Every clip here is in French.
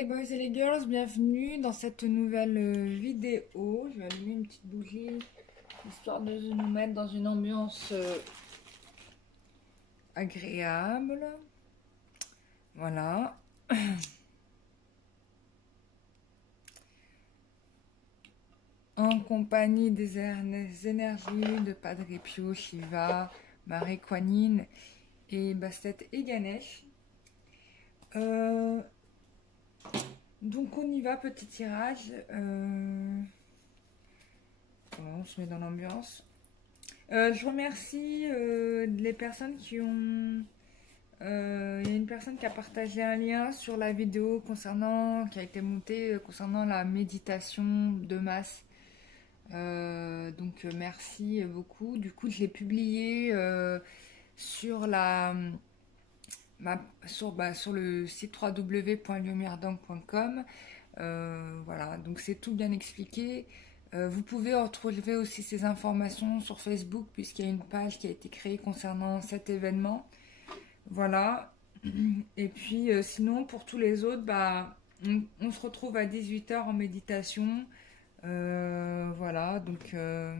les boys et les girls, bienvenue dans cette nouvelle vidéo. Je vais allumer une petite bougie, histoire de nous mettre dans une ambiance agréable. Voilà. En compagnie des énergies de Padre Pio, Shiva, Marie Kuan Yin et Bastet et Ganesh. Donc on y va, petit tirage. Voilà, on se met dans l'ambiance. Je remercie les personnes qui ont... Il y a une personne qui a partagé un lien sur la vidéo qui a été montée concernant la méditation de masse. Donc merci beaucoup. Du coup, je l'ai publié sur sur le site www.lumierdang.com. Voilà, donc c'est tout bien expliqué. Vous pouvez retrouver aussi ces informations sur Facebook puisqu'il y a une page qui a été créée concernant cet événement. Voilà. Et puis sinon pour tous les autres, on se retrouve à 18 h en méditation. Voilà, donc ça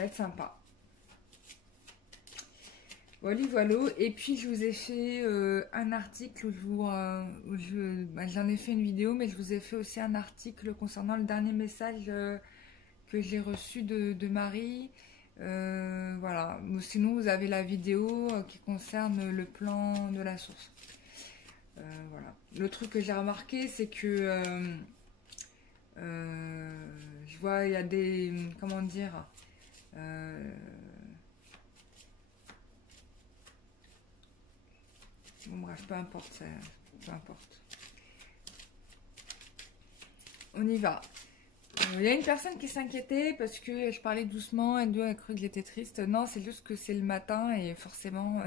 va être sympa. Voilà. Et puis je vous ai fait un article où j'en ai fait une vidéo, mais je vous ai fait aussi un article concernant le dernier message que j'ai reçu de Marie. Voilà. Sinon vous avez la vidéo qui concerne le plan de la source. Voilà. Le truc que j'ai remarqué, c'est que je vois il y a des, comment dire, bon bref, peu importe, peu importe. On y va. Il y a une personne qui s'inquiétait parce que je parlais doucement et elle a cru que j'étais triste. Non, c'est juste que c'est le matin et forcément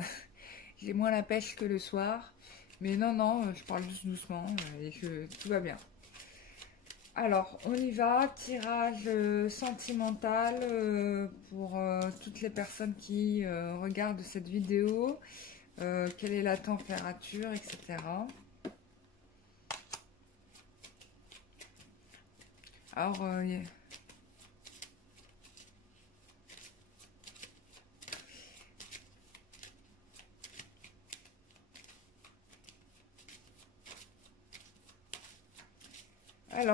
j'ai moins la pêche que le soir. Mais non, je parle juste doucement et tout va bien. Alors, on y va. Tirage sentimental pour toutes les personnes qui regardent cette vidéo. Quelle est la température, etc. Alors,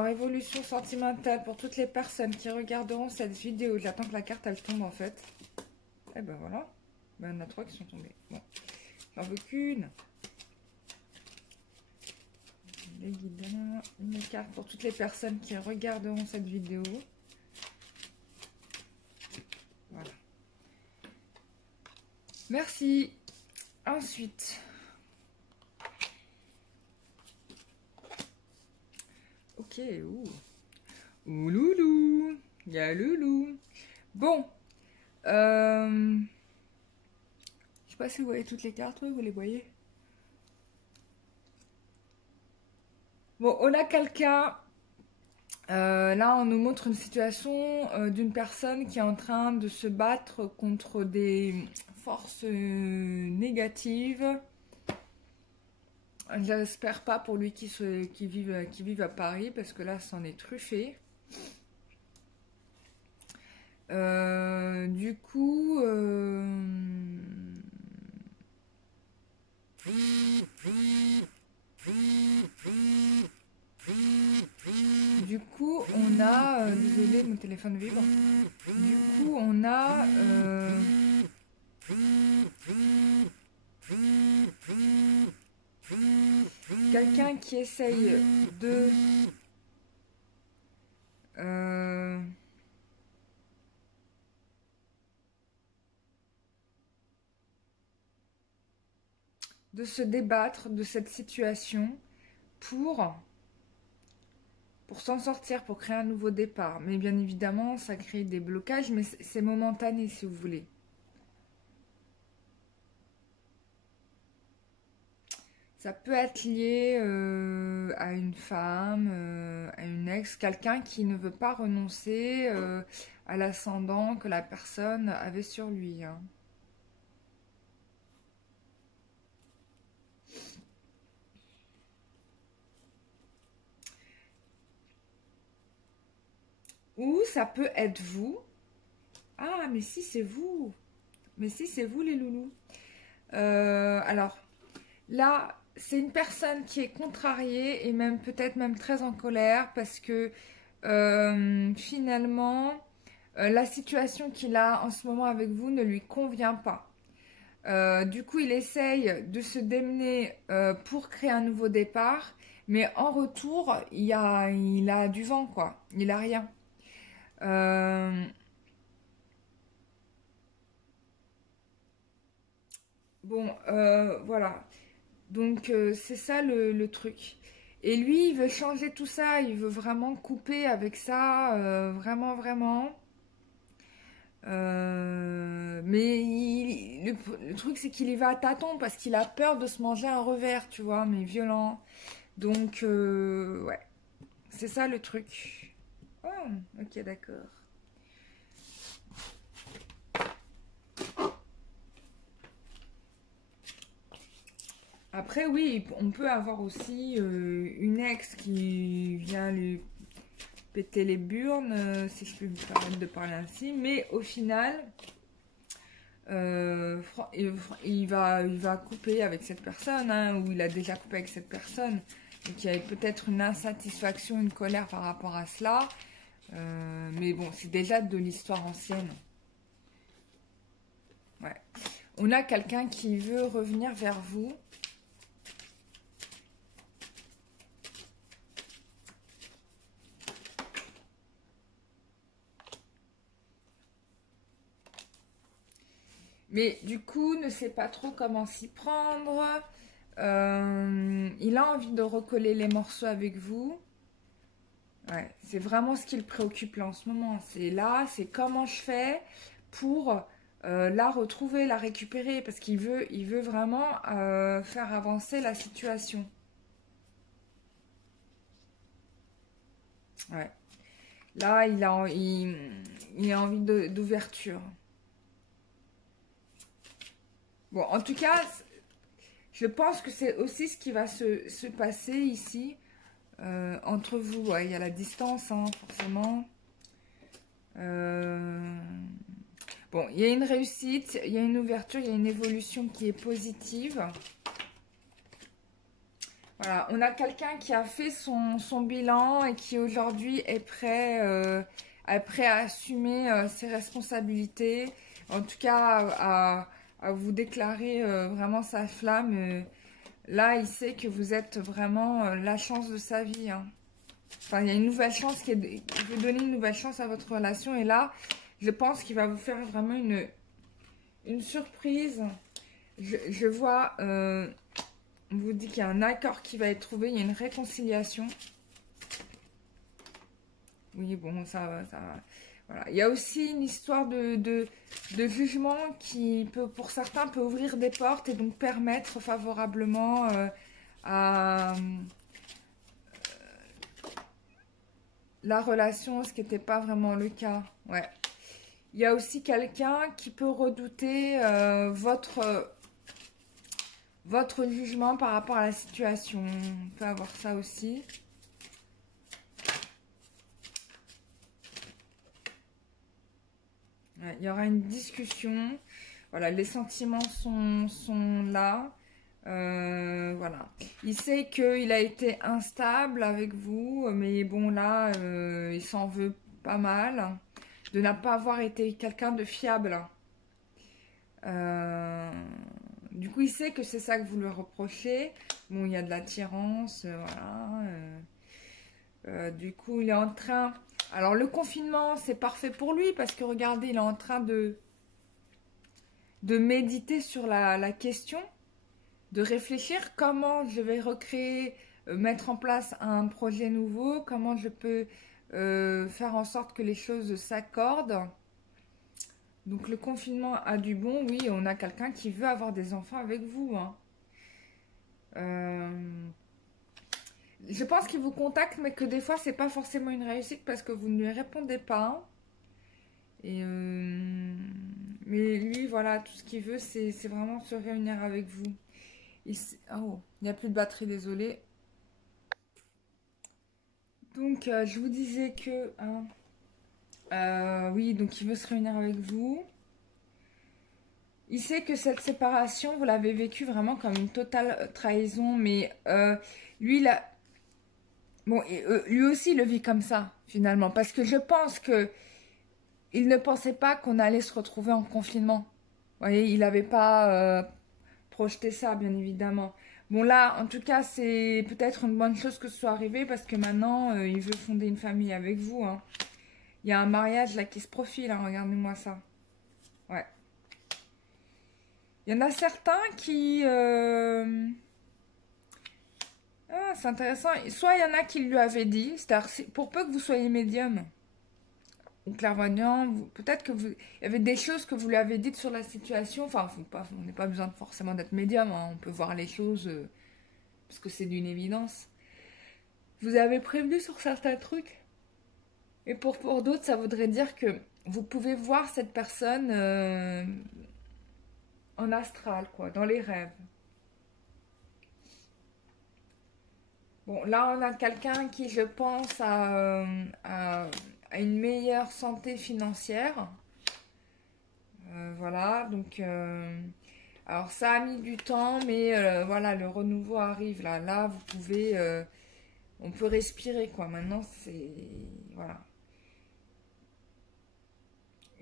évolution sentimentale pour toutes les personnes qui regarderont cette vidéo. J'attends que la carte, elle tombe, en fait. Et ben voilà. Ben, il y en a 3 qui sont tombés. Bon, j'en veux qu'une. Les guides, une carte pour toutes les personnes qui regarderont cette vidéo. Voilà. Merci. Ensuite... Ok, ouh loulou, il y a loulou. Bon, je sais pas si vous voyez toutes les cartes, oui, vous les voyez. Bon, on a quelqu'un, là on nous montre une situation d'une personne qui est en train de se battre contre des forces négatives. J'espère pas pour lui qui vive à Paris, parce que là, c'en est truffé. Du coup, on a... désolé, mon téléphone vibre. Du coup, on a... quelqu'un qui essaye de se débattre de cette situation pour s'en sortir, pour créer un nouveau départ. Mais bien évidemment, ça crée des blocages, mais c'est momentané si vous voulez. Ça peut être lié à une femme, à une ex, quelqu'un qui ne veut pas renoncer à l'ascendant que la personne avait sur lui. Hein. ou ça peut être vous. Ah, mais si, c'est vous. Mais si, c'est vous, les loulous. Alors, là, c'est une personne qui est contrariée et même peut-être même très en colère parce que finalement, la situation qu'il a en ce moment avec vous ne lui convient pas. Du coup, il essaye de se démener pour créer un nouveau départ, mais en retour, il a du vent, quoi. Il a rien. Euh, bon, voilà. Donc, c'est ça le truc. Et lui, il veut changer tout ça, il veut vraiment couper avec ça, vraiment, vraiment. Mais le truc, c'est qu'il y va à tâtons parce qu'il a peur de se manger un revers, tu vois, mais violent. Donc, ouais, c'est ça le truc. Oh, ok, d'accord. Après, oui, on peut avoir aussi une ex qui vient lui péter les burnes, si je peux me permettre de parler ainsi, mais au final, il va couper avec cette personne, hein, ou il a déjà coupé avec cette personne. Donc il y a peut-être une insatisfaction, une colère par rapport à cela. Mais bon, c'est déjà de l'histoire ancienne. Ouais. On a quelqu'un qui veut revenir vers vous. Mais du coup, ne sait pas trop comment s'y prendre. Il a envie de recoller les morceaux avec vous. Ouais, c'est vraiment ce qui le préoccupe là en ce moment. C'est là, c'est comment je fais pour la retrouver, la récupérer, parce il veut vraiment faire avancer la situation. Ouais. Là, il a envie d'ouverture. Bon, en tout cas, je pense que c'est aussi ce qui va se passer ici entre vous. Ouais, il y a la distance, hein, forcément. Euh, Bon, il y a une réussite, il y a une ouverture, il y a une évolution qui est positive. Voilà, on a quelqu'un qui a fait son bilan et qui aujourd'hui est prêt à assumer ses responsabilités. En tout cas, à vous déclarer vraiment sa flamme. Là, il sait que vous êtes vraiment la chance de sa vie, hein. Enfin, il y a une nouvelle chance qui veut donner une nouvelle chance à votre relation. Et là, je pense qu'il va vous faire vraiment une surprise. Je vois, on vous dit qu'il y a un accord qui va être trouvé, il y a une réconciliation. Oui, bon, ça va. Voilà. Il y a aussi une histoire de jugement qui peut, pour certains, peut ouvrir des portes et donc permettre favorablement à la relation, ce qui n'était pas vraiment le cas. Ouais. Il y a aussi quelqu'un qui peut redouter votre jugement par rapport à la situation. On peut avoir ça aussi. Ouais, il y aura une discussion. Voilà, les sentiments sont là. Voilà. Il sait qu'il a été instable avec vous, mais bon, là, il s'en veut pas mal de n'a pas avoir été quelqu'un de fiable. Euh, du coup, il sait que c'est ça que vous lui reprochez. Bon, il y a de l'attirance, voilà. Du coup, il est en train... Alors, le confinement, c'est parfait pour lui parce que, regardez, il est en train de méditer sur la question, de réfléchir comment je vais recréer, mettre en place un projet nouveau, comment je peux faire en sorte que les choses s'accordent. Donc, le confinement a du bon. Oui, on a quelqu'un qui veut avoir des enfants avec vous, hein. Euh, Je pense qu'il vous contacte, mais que des fois, c'est pas forcément une réussite parce que vous ne lui répondez pas. Et mais lui, voilà, tout ce qu'il veut, c'est vraiment se réunir avec vous. Oh, il n'y a plus de batterie, désolé. Donc, je vous disais que... hein, Oui, donc il veut se réunir avec vous. Il sait que cette séparation, vous l'avez vécue vraiment comme une totale trahison, mais lui, bon, lui aussi, il le vit comme ça, finalement, parce que je pense que il ne pensait pas qu'on allait se retrouver en confinement. Vous voyez, il n'avait pas projeté ça, bien évidemment. Bon, là, en tout cas, c'est peut-être une bonne chose que ce soit arrivé, parce que maintenant, il veut fonder une famille avec vous, hein. Il y a un mariage là qui se profile, hein, regardez-moi ça. Ouais. Il y en a certains qui... Ah, c'est intéressant. Soit il y en a qui lui avaient dit, c'est-à-dire pour peu que vous soyez médium ou clairvoyant, peut-être que vous... Il y avait des choses que vous lui avez dites sur la situation. Enfin, on n'a pas besoin forcément d'être médium, hein. On peut voir les choses parce que c'est d'une évidence. Vous avez prévenu sur certains trucs. Et pour d'autres, ça voudrait dire que vous pouvez voir cette personne en astral, quoi, dans les rêves. Bon, là, on a quelqu'un qui, je pense, a une meilleure santé financière. Voilà, donc... alors, ça a mis du temps, mais voilà, le renouveau arrive, là. Là, vous pouvez... on peut respirer, quoi. Maintenant, c'est... Voilà.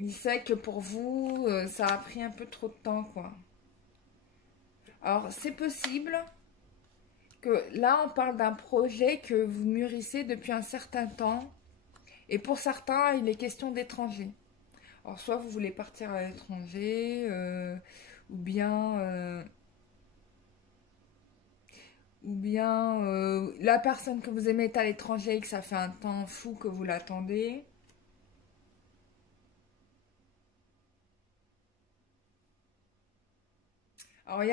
Il sait que pour vous, ça a pris un peu trop de temps, quoi. Alors, c'est possible que là, on parle d'un projet que vous mûrissez depuis un certain temps. Et pour certains, il est question d'étrangers. Alors, soit vous voulez partir à l'étranger, ou bien la personne que vous aimez est à l'étranger et que ça fait un temps fou que vous l'attendez. Alors, il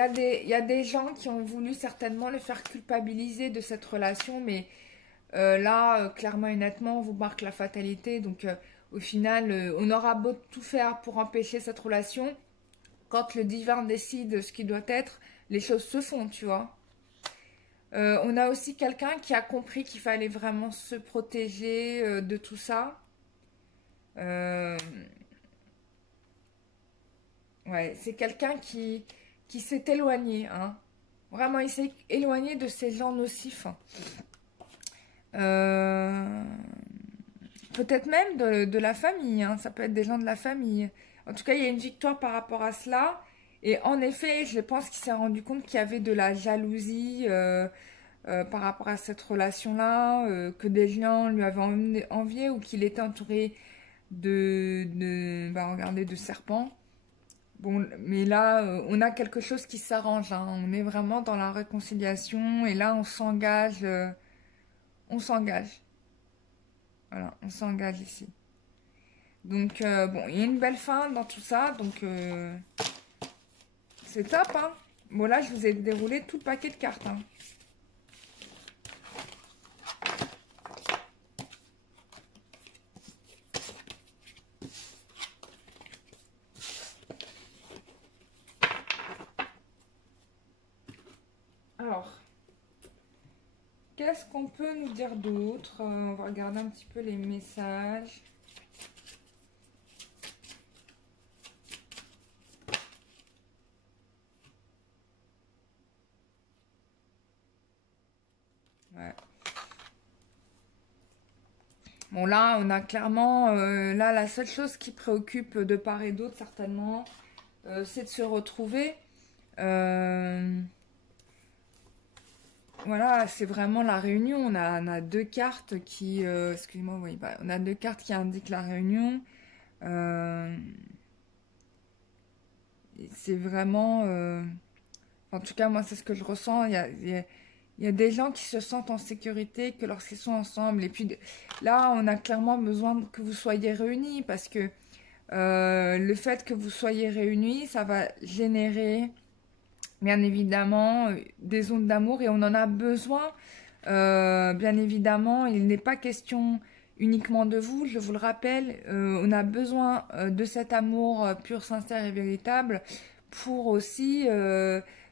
y a des gens qui ont voulu certainement le faire culpabiliser de cette relation, mais là, clairement et nettement, on vous marque la fatalité. Donc, au final, on aura beau tout faire pour empêcher cette relation. Quand le divin décide ce qui doit être, les choses se font, tu vois. On a aussi quelqu'un qui a compris qu'il fallait vraiment se protéger de tout ça. Euh, ouais, c'est quelqu'un qui s'est éloigné, hein. Vraiment, il s'est éloigné de ces gens nocifs. Euh, Peut-être même de la famille, hein. Ça peut être des gens de la famille. En tout cas, il y a une victoire par rapport à cela. Et en effet, je pense qu'il s'est rendu compte qu'il y avait de la jalousie par rapport à cette relation-là, que des gens lui avaient envié ou qu'il était entouré bah, regardez, de serpents. Bon, mais là, on a quelque chose qui s'arrange, hein. On est vraiment dans la réconciliation et là, on s'engage. On s'engage. Voilà, on s'engage ici. Donc, bon, il y a une belle fin dans tout ça, donc c'est top, hein. Bon, là, je vous ai déroulé tout le paquet de cartes, hein. Alors, qu'est-ce qu'on peut nous dire d'autre? On va regarder un petit peu les messages. Ouais. Bon, là, on a clairement... là, la seule chose qui préoccupe de part et d'autre, certainement, c'est de se retrouver. Voilà, c'est vraiment la réunion. On a deux cartes qui... excusez-moi, oui, bah, on a deux cartes qui indiquent la réunion. Euh, c'est vraiment... en tout cas, moi, c'est ce que je ressens. Il y a des gens qui se sentent en sécurité que lorsqu'ils sont ensemble. Et puis là, on a clairement besoin que vous soyez réunis parce que le fait que vous soyez réunis, ça va générer bien évidemment des ondes d'amour et on en a besoin. Bien évidemment, il n'est pas question uniquement de vous, je vous le rappelle, on a besoin de cet amour pur, sincère et véritable pour aussi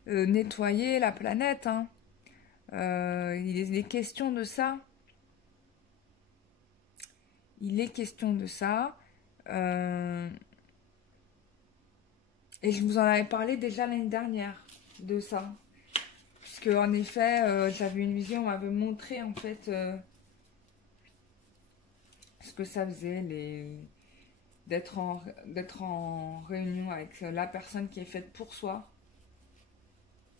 nettoyer la planète, hein. Il est question de ça. il est question de ça. Et je vous en avais parlé déjà l'année dernière de ça. Puisque en effet, j'avais une vision, on m'avait montré en fait ce que ça faisait d'être en réunion avec la personne qui est faite pour soi.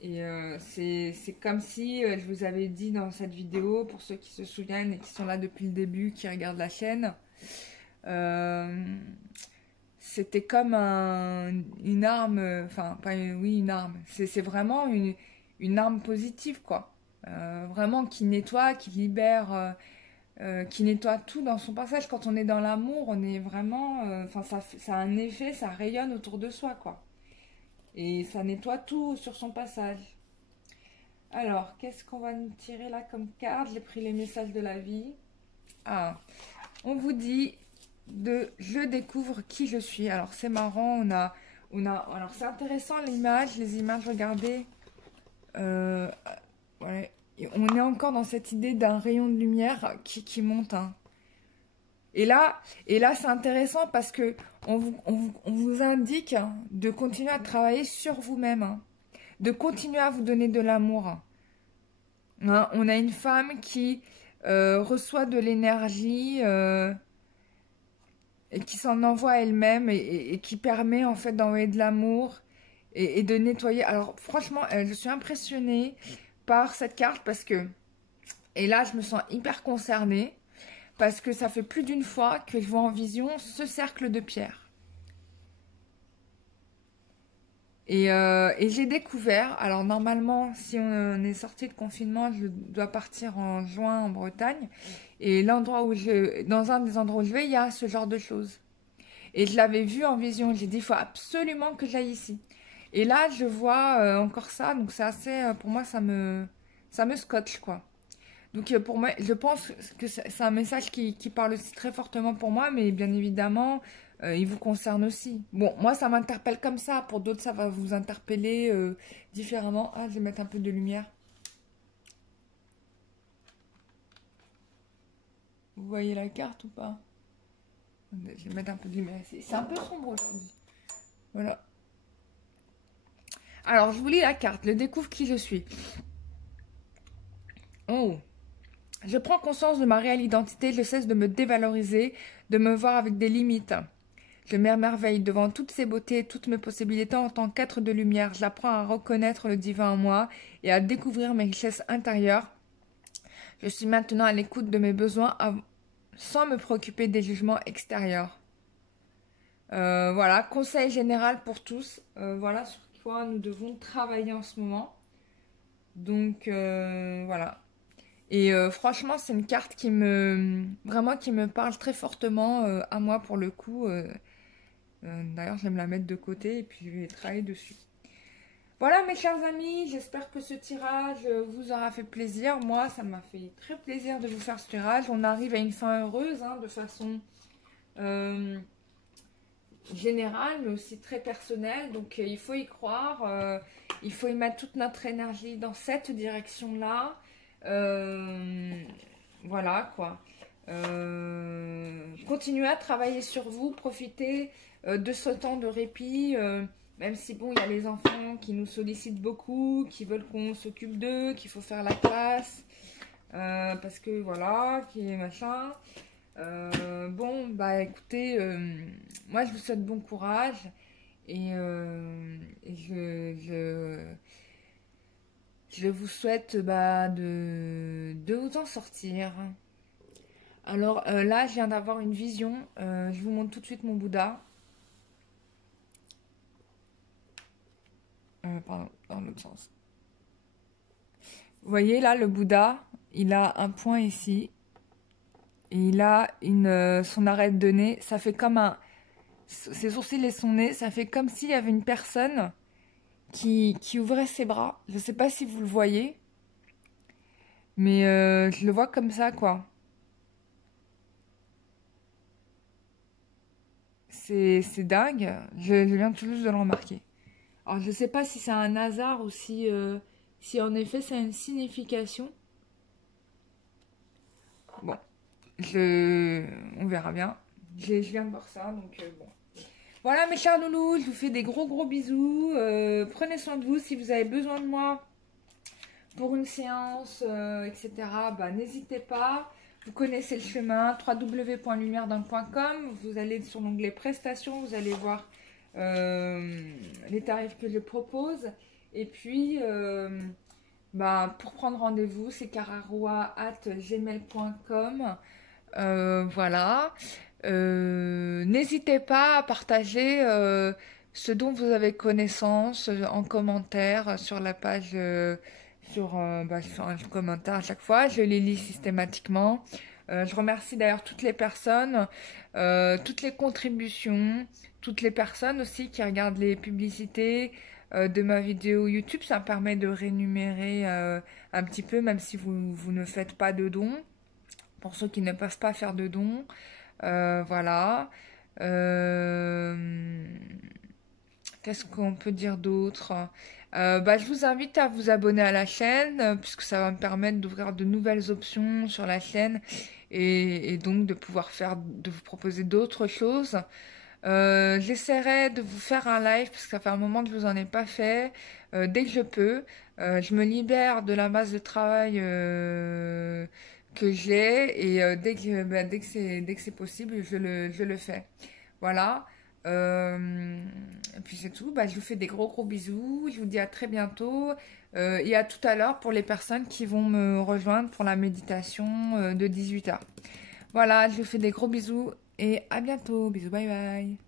Et c'est comme si je vous avais dit dans cette vidéo, pour ceux qui se souviennent et qui sont là depuis le début, qui regardent la chaîne, c'était comme une arme, enfin, pas oui, une arme. C'est vraiment une arme positive, quoi. Vraiment qui nettoie, qui libère, qui nettoie tout dans son passage. Quand on est dans l'amour, on est vraiment, enfin, ça a un effet, ça rayonne autour de soi, quoi. Et ça nettoie tout sur son passage. Alors, qu'est-ce qu'on va nous tirer là comme carte? J'ai pris les messages de la vie. Ah, on vous dit de je découvre qui je suis. Alors, c'est marrant, alors c'est intéressant l'image, les images, regardez. Ouais, et on est encore dans cette idée d'un rayon de lumière qui monte, hein. Et là c'est intéressant parce que on vous indique de continuer à travailler sur vous-même, hein, de continuer à vous donner de l'amour. Hein, on a une femme qui reçoit de l'énergie et qui s'en envoie elle-même et qui permet en fait d'envoyer de l'amour et de nettoyer. Alors franchement, je suis impressionnée par cette carte parce que, et là je me sens hyper concernée parce que ça fait plus d'une fois que je vois en vision ce cercle de pierre. Et j'ai découvert, alors normalement, si on est sorti de confinement, je dois partir en juin en Bretagne. Et dans un des endroits où je vais, il y a ce genre de choses. Et je l'avais vu en vision. J'ai dit, il faut absolument que j'aille ici. Et là, je vois encore ça. Donc c'est assez, pour moi, ça me scotche, quoi. Donc pour moi, je pense que c'est un message qui parle aussi très fortement pour moi, mais bien évidemment, il vous concerne aussi. Bon, moi, ça m'interpelle comme ça. Pour d'autres, ça va vous interpeller différemment. Ah, je vais mettre un peu de lumière. Vous voyez la carte ou pas? Je vais mettre un peu de lumière ici. C'est un peu sombre aujourd'hui. Voilà. Alors, je vous lis la carte. Je découvre qui je suis. Oh. Je prends conscience de ma réelle identité. Je cesse de me dévaloriser, de me voir avec des limites. Je m'émerveille devant toutes ces beautés, toutes mes possibilités en tant qu'être de lumière. J'apprends à reconnaître le divin en moi et à découvrir mes richesses intérieures. Je suis maintenant à l'écoute de mes besoins sans me préoccuper des jugements extérieurs. Voilà, conseil général pour tous. Voilà sur quoi nous devons travailler en ce moment. Donc voilà. Et franchement, c'est une carte vraiment qui me parle très fortement à moi pour le coup. D'ailleurs, je vais me la mettre de côté et puis je vais travailler dessus. Voilà mes chers amis, j'espère que ce tirage vous aura fait plaisir. Moi, ça m'a fait très plaisir de vous faire ce tirage. On arrive à une fin heureuse, hein, de façon générale, mais aussi très personnelle. Donc il faut y croire, il faut y mettre toute notre énergie dans cette direction-là. Voilà quoi. Continuez à travailler sur vous, profitez de ce temps de répit, même si bon, il y a les enfants qui nous sollicitent beaucoup, qui veulent qu'on s'occupe d'eux, qu'il faut faire la classe, parce que voilà, qui est machin. Bon, bah écoutez, moi je vous souhaite bon courage et je vous souhaite de vous en sortir. Alors là, je viens d'avoir une vision. Je vous montre tout de suite mon Bouddha. Pardon, dans l'autre sens. Vous voyez là, le Bouddha, il a un point ici. Et il a son arête de nez. Ça fait comme ses sourcils et son nez, ça fait comme s'il y avait une personne qui ouvrait ses bras. Je ne sais pas si vous le voyez. Mais je le vois comme ça, quoi. C'est dingue. Je viens tout juste de le remarquer. Alors, je ne sais pas si c'est un hasard ou si en effet ça a une signification. Bon. On verra bien. Je viens de voir ça, donc bon. Voilà mes chers loulous, je vous fais des gros bisous. Prenez soin de vous. Si vous avez besoin de moi pour une séance, etc., bah, n'hésitez pas. Vous connaissez le chemin, www.lumièredun.com. Vous allez sur l'onglet prestations, vous allez voir les tarifs que je propose. Et puis, bah, pour prendre rendez-vous, c'est cararoa@gmail.com. Voilà. N'hésitez pas à partager ce dont vous avez connaissance en commentaire sur la page, sur un commentaire à chaque fois. Je les lis systématiquement. Je remercie d'ailleurs toutes les personnes, toutes les contributions, toutes les personnes aussi qui regardent les publicités de ma vidéo YouTube. Ça me permet de rémunérer un petit peu, même si vous ne faites pas de dons. Pour ceux qui ne peuvent pas faire de dons. Voilà. Qu'est-ce qu'on peut dire d'autre? Bah, je vous invite à vous abonner à la chaîne, puisque ça va me permettre d'ouvrir de nouvelles options sur la chaîne et donc de vous proposer d'autres choses. J'essaierai de vous faire un live, parce que ça fait un moment que je vous en ai pas fait, dès que je peux. Je me libère de la masse de travail que j'ai et dès que c'est possible, je le fais. Voilà. Et puis c'est tout. Bah, je vous fais des gros bisous. Je vous dis à très bientôt et à tout à l'heure pour les personnes qui vont me rejoindre pour la méditation de 18h. Voilà, je vous fais des gros bisous et à bientôt. Bisous, bye bye.